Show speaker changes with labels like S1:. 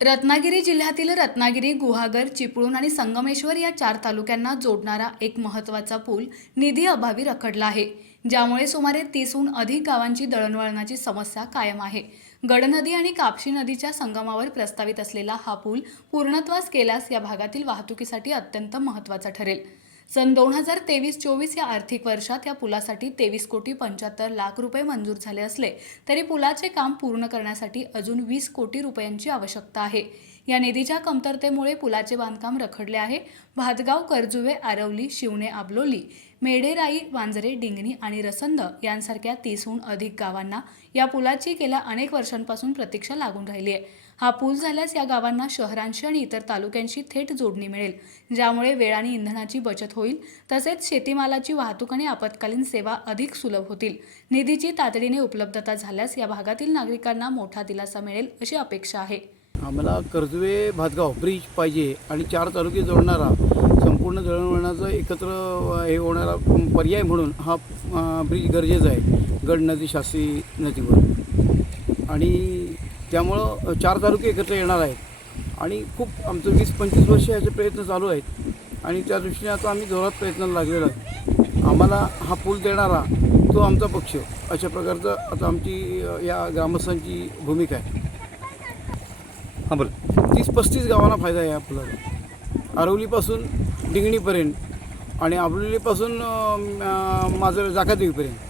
S1: रत्नागिरी जिल्ह्यातील रत्नागिरी गुहागर चिपळूण आणि संगमेश्वर या चार तालुक्यांना जोडणारा एक महत्त्वाचा पूल निधी अभावी रखडला आहे ज्यामुळे सुमारे तीसहून अधिक गावांची दळणवळणाची समस्या कायम आहे. गडनदी आणि कापशी नदीच्या संगमावर प्रस्तावित असलेला हा पूल पूर्णत्वास केल्यास या भागातील वाहतुकीसाठी अत्यंत महत्त्वाचा ठरेल. सन दोन हजार तेवीस चोवीस या आर्थिक वर्षात या पुलासाठी तेवीस कोटी पंच्याहत्तर लाख रुपये मंजूर झाले असले तरी पुलाचे काम पूर्ण करण्यासाठी अजून वीस कोटी रुपयांची आवश्यकता आहे. या निधीच्या कमतरतेमुळे पुलाचे बांधकाम रखडले आहे. भातगाव करजुवे आरवली शिवणे आबलोली मेढेराई वांजरे डिंगणी आणि रसंद यांसारख्या तीसहून अधिक गावांना या पुलाची गेल्या अनेक वर्षांपासून प्रतीक्षा लागून राहिली आहे. हा पूल झाल्यास या गावांना शहरांशी आणि इतर तालुक्यांशी थेट जोडणी मिळेल ज्यामुळे वेळ आणि इंधनाची बचत होईल. तसेच शेतीमालाची वाहतूक आणि आपत्कालीन सेवा अधिक सुलभ होतील. निधीची तातडीने उपलब्धता झाल्यास या भागातील नागरिकांना मोठा दिलासा मिळेल अशी अपेक्षा आहे.
S2: आम्हाला कर्जवे भातगाव ब्रिज पाहिजे आणि चार तालुके जोडणारा संपूर्ण दळणवळणाचं एकत्र हे होणारा पर्याय म्हणून हा ब्रिज गरजेचा आहे. गड नदी शास्त्री नदीवर. आणि त्यामुळं चार तालुके एकत्र येणार आहेत. आणि खूप आमचं वीस पंचवीस वर्ष याचे प्रयत्न चालू आहेत. आणि त्या दृष्टीने आता आम्ही जोरात प्रयत्नाला लागलेलो आहे आम्हाला हा पूल देणारा तो आमचा पक्ष अशा प्रकारचं आता आमची या ग्रामस्थांची भूमिका आहे.
S3: हां बरं
S2: तीस पस्तीस गावांना फायदा आहे आपला. आरवलीपासून डिंगणीपर्यंत आणि आरवलीपासून माझं जाकादेवीपर्यंत.